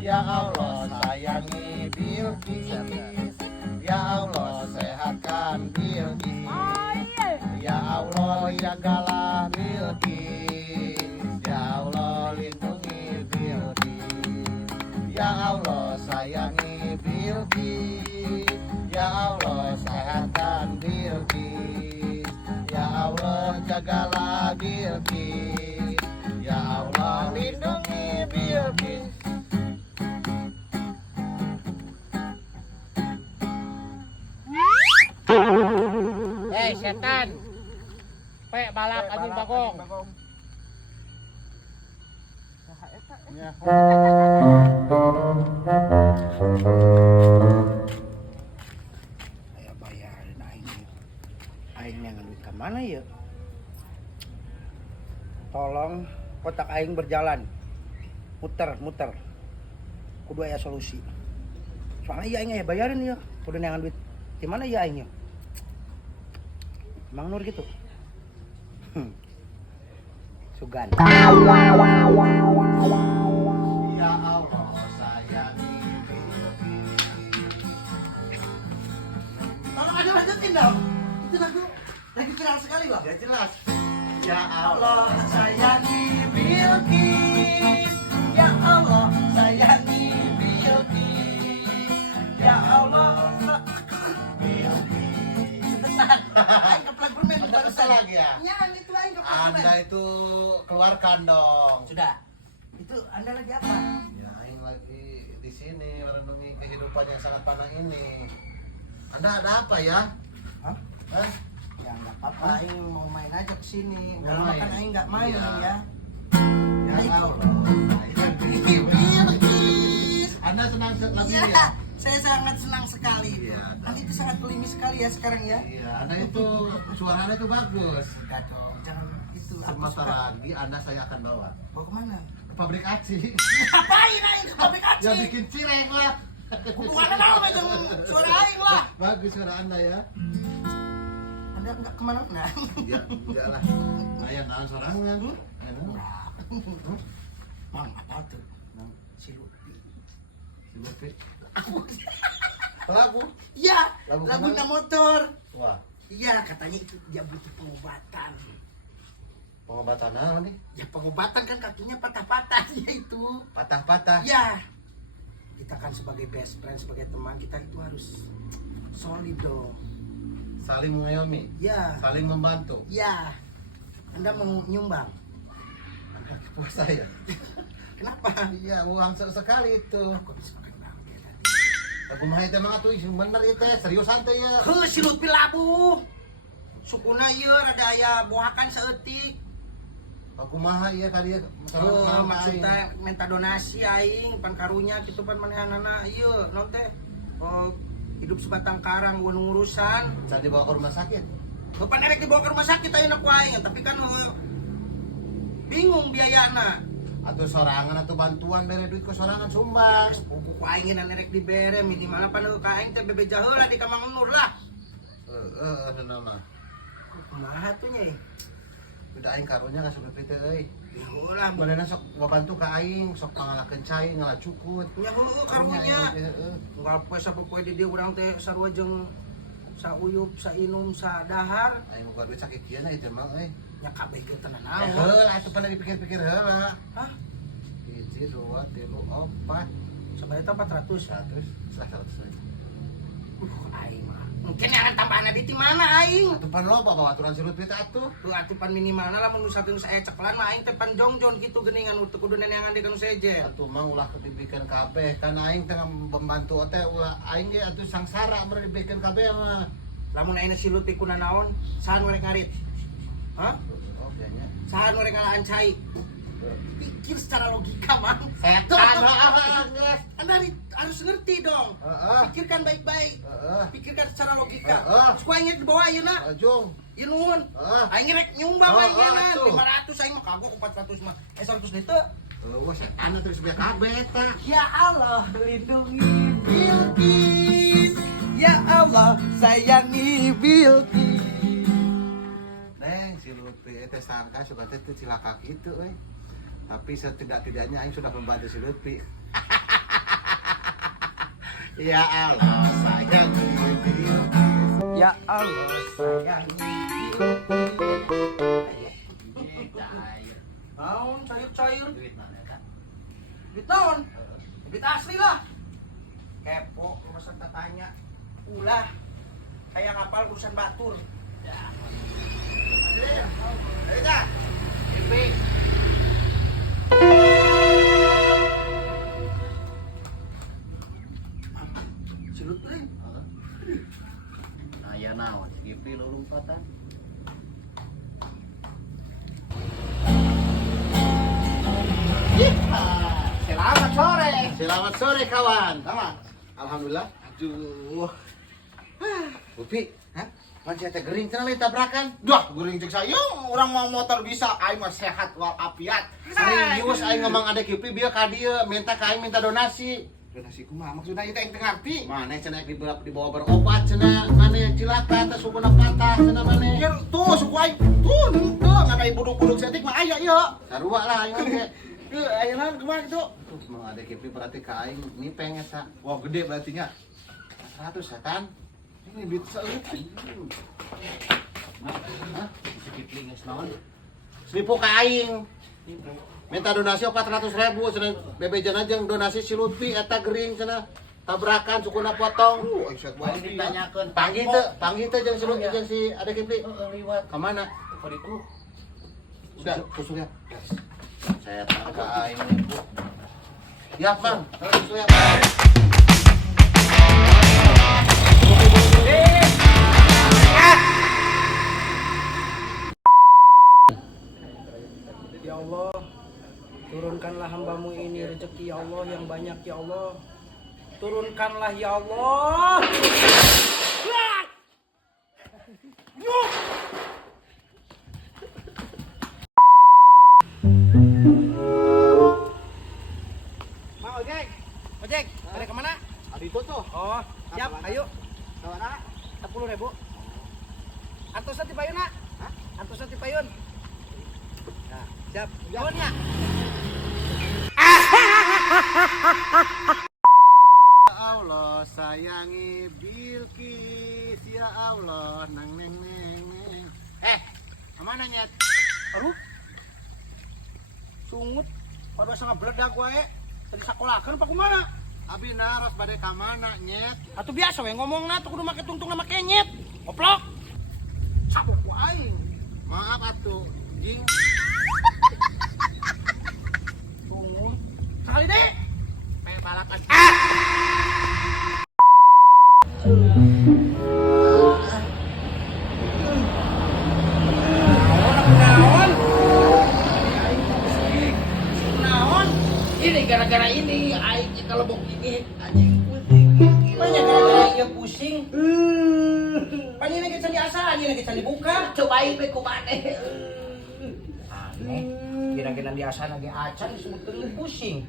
Ya Allah sayangi Bilqis, ya Allah sehatkan Bilqis, ya Allah jagalah Bilqis, ya Allah lindungi Bilqis, ya Allah sayangi Bilqis, ya Allah sehatkan Bilqis, ya Allah jagalah Bilqis, ya Allah lindungi Bilqis. Setan. Pe balak anjing bagong. Aya bayarin aing. Aing yang duit ke mana ya? Tolong kotak aing berjalan. Muter. Kudu aya solusi. Soalnya iya aing aya bayarin ya. Kudu neangan duit. Di mana ya aing ya? Mang Nur gitu. Sugan. Ya Allah sayangi Bilqis. Tolong ada lanjutin dong. Itu lagi viral sekali loh. Ya jelas. Ya Allah Allah sayangi Bilqis. Ya Allah sayangi Bilqis. Ya Allah aing keplak permen Ada barusan. kesel lagi ya? Ya, itu aing keplak Anda permen. itu keluarkan dong. Sudah. Itu Anda lagi apa? Ya, Aing lagi di sini merenungi kehidupan yang sangat panjang ini. Anda ada apa ya? Hah? Hah? Ya enggak apa-apa, aing mau main aja ke sini. Mau Kalau main? makan aing enggak main Iya. ya. Ya Aing- Allah. Bilqis. Anda senang lagunya? Iya, saya sangat senang sekali. Iya, Anda itu sangat klimis sekali ya sekarang ya. Iya, Anda itu suaranya itu bagus. Enggak dong, jangan itu. Aku Sebentar suka. lagi Anda saya akan bawa Bawa kemana? ke pabrik aci. Ngapain aing ke pabrik aci? Ya bikin cireng lah. Hubungannya naon aja suara aing lah. Bagus suara Anda ya. Anda enggak kemana-mana. Ya, enggak lah. Ayah nahan sorangan. Mang, apa tuh? Nah, Si Lupi. si Lupi. Lagu. Iya, Lagu lagunya kemana? motor. Wah, Iya, katanya itu dia butuh pengobatan. pengobatan apa nih? Ya pengobatan kan kakinya patah-patah dia itu. Patah-patah. Ya, kita kan sebagai best friend, sebagai teman kita itu harus solid dong. Saling mengayomi, Ya, saling membantu. ya. Anda mau nyumbang? Wah saya. Kenapa? Iya, uang sekali itu. Aku habis makan bangke tadi. Aku mah itu emang atuh iseng bener itu serius santai ya. Heuh, si Lutfi labu. Sukuna ieu rada aya bohakan saeutik. Aku mah iya kali ya. Maksudnya minta donasi aing pan karunya kitu pan manehanana ieu naon teh? Oh, hidup sebatang karang gua ngurusan. Bisa dibawa ke rumah sakit. Kapan erek dibawa ke rumah sakit ayeuna ku aing, tapi kan bingung biayana. Atau sorangan atau bantuan dari duit ke sorangan Ya sumbang. geus pugu ku aing ngan erek dibere minimal pan ka aing teh bebeja heula di ka Mang Nur lah. Nama. Kumaha tuh nya? Udah aing karunya ka sok pipit euy. Ulah Manehna sok bantu ka aing, sok pangalakeun cai ngalacukut. nya heueuh karunya. Unggal poe sapoe di dieu urang teh sarua jeung sauyup, sainum, sadahar. Aing buka duit sakit kieu na itu mah euy. Nya kabeh ge tenan Eh, naon. heula atuh pada dipikir-pikir heula. Hah? 1 2 3 4 Sabaraha eta 400? 100 100. Aing mah. Mungkin yang tambahan di mana aing? Atuh pan loba bawa aturan surut duit atuh. Tuh atupan minimalna lamun nu sakeung sae ceklan mah aing teh pan jongjon kitu geuningan teu kudu neneangan di kanu sejen. Atuh mah ulah dibikin kabeh kan aing teh membantu teh ulah aing ge atuh sangsara mere dibikin kabeh mah. Lamun ayeuna si Lutfi kuna naon? Sahan we rek ngarit? Hah? Oke nya. Sahan we rek ngalaan cai? Pikir secara logika, Mang. Setan geus. Anda harus ngerti dong. Heeh. Pikirkan baik-baik. Heeh. Pikirkan secara logika. Heeh. Terus ku aing di bawah ayeuna. Ajung. Ieu nuhun. Heeh. Aing rek nyumbang Oh, aing oh, na atuh. 500 aing mah kagok 400 mah. 100 deui teu. Wah setan terus biar kabeh eta. Ya Allah, lindungi Bilqis. Ya Allah, sayangi Bilqis. Neng si Lutfi teh sangka suka teh cilaka kitu euy. Tapi setidak-tidaknya Aing sudah membantu si Lutfi. Ya Allah, sayang Bilqis. Ya Allah sayang. Naon cair-cair. Duit naon? Duit asli lah. Kepo, masa tanya. Ulah. Kayak ngapal urusan batur. Ayo dah. Pipi. Si Lutfi. Aya naon, Gipi lo lompatan. Selamat sore. Selamat sore kawan. Sama. Alhamdulillah. Aduh. Lutfi, man saya teh gering cenah lain tabrakan. Dah, guring cek saya. Orang mau motor bisa. Aing mah sehat walafiat. Serius aing ngomong ada Kipi bieu ka dieu minta ka aing minta donasi. Donasi kumaha maksudnya itu yang ngerti. Mana cenah dibawa berobat cenah, mana cilaka teh sukuna patah cenah mana. Ya tuh suku aing. Tuh ngadai buduk-buduk setik mah aya ieu. Sarua lah aing ge. Tuh ayeuna kumaha gitu. Tuh mau ada Kipi berarti ka aing nipeng eta. Wah, gede berarti nya. 100 setan. Ini bisa itu. Hah? Si Kipi geus naon? Selipu ka aing. Minta donasi 400.000 cenah bebejan aja donasi si Lutfi eta gering cenah tabrakan sukuna potong. Aing set Bae ditanyakeun. Panggil teh jeung si Lutfi jeung si Ade Kipli. Liwat Ka mana? ka ditu. Udah, usul ya. Saya tangka aing ibu. Ya, Bang. Usul ya. Ya Allah, turunkanlah hambamu ini rezeki ya Allah yang banyak ya Allah. Turunkanlah ya Allah. Mau ojek? Ojek, ada kemana? Adi itu tuh. Oh, siap, ayo. Kawana? 10.000. Antosa ti payun na. Hah? Antosa ti payun. Nah, siap. Yun ya. Ya Allah sayangi Bilqis ya Allah nang neng neng neng. Kemana nyet? Aduh. Sungut. Pada sangat beledak gue. Tadi sakolakeun apa kumaha? Abi naras bade ka mana nyet? Atuh biasa we ngomongna tuh kudu make tungtung na make nyet. Oplok. Sabuk ku aing. Maaf atuh jing. Sungut. Sekali deh. Kayak balap aja. Naon? Naon? Ini gara-gara ini aing kalebok ini anjing pusing. Banyak gara-gara ieu pusing. Panina kita diasa, anjeun kita dibuka. Cobain we ku maneh. Aneh. Kira-kira diasa lagi acan disebutkeun pusing.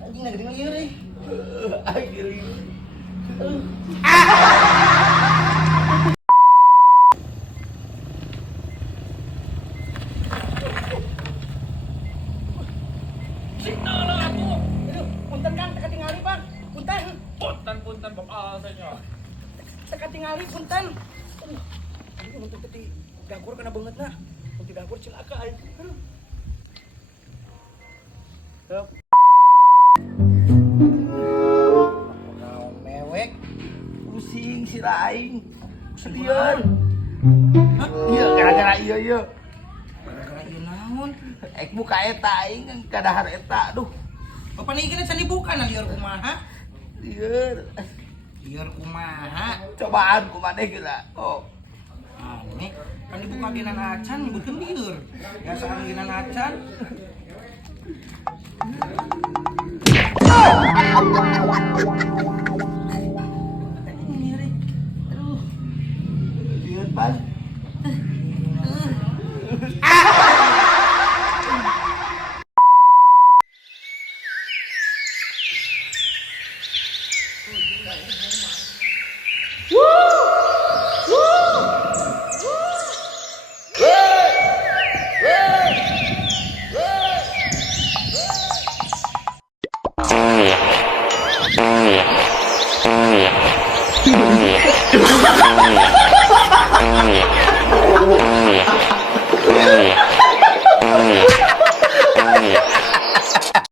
Anjing na gede lieur euy. Aing geuring. Signal aku. Aduh, punten Kang, teka tingali Bang. Punten. Punten bapak saya. Teka tingali punten. Aduh, ini untuk teti dagor kena banget nah. Untuk dagor cilaka aing. Aduh. Hup. Naon mewek. Pusing si aing. Sedian. Iya gara-gara iya. Gara-gara ieu naon? Ek buka eta aing kadahar eta. Aduh, Bapak nih kena can dibuka nah lieur kumaha? lieur. Lieur kumaha? Cobaan ku maneh geura. Oh. Aneh, kan dibuka genan acan nyebutkeun lieur. Biasaan genan acan. Aduh. Lieur pan. Woo! Woo!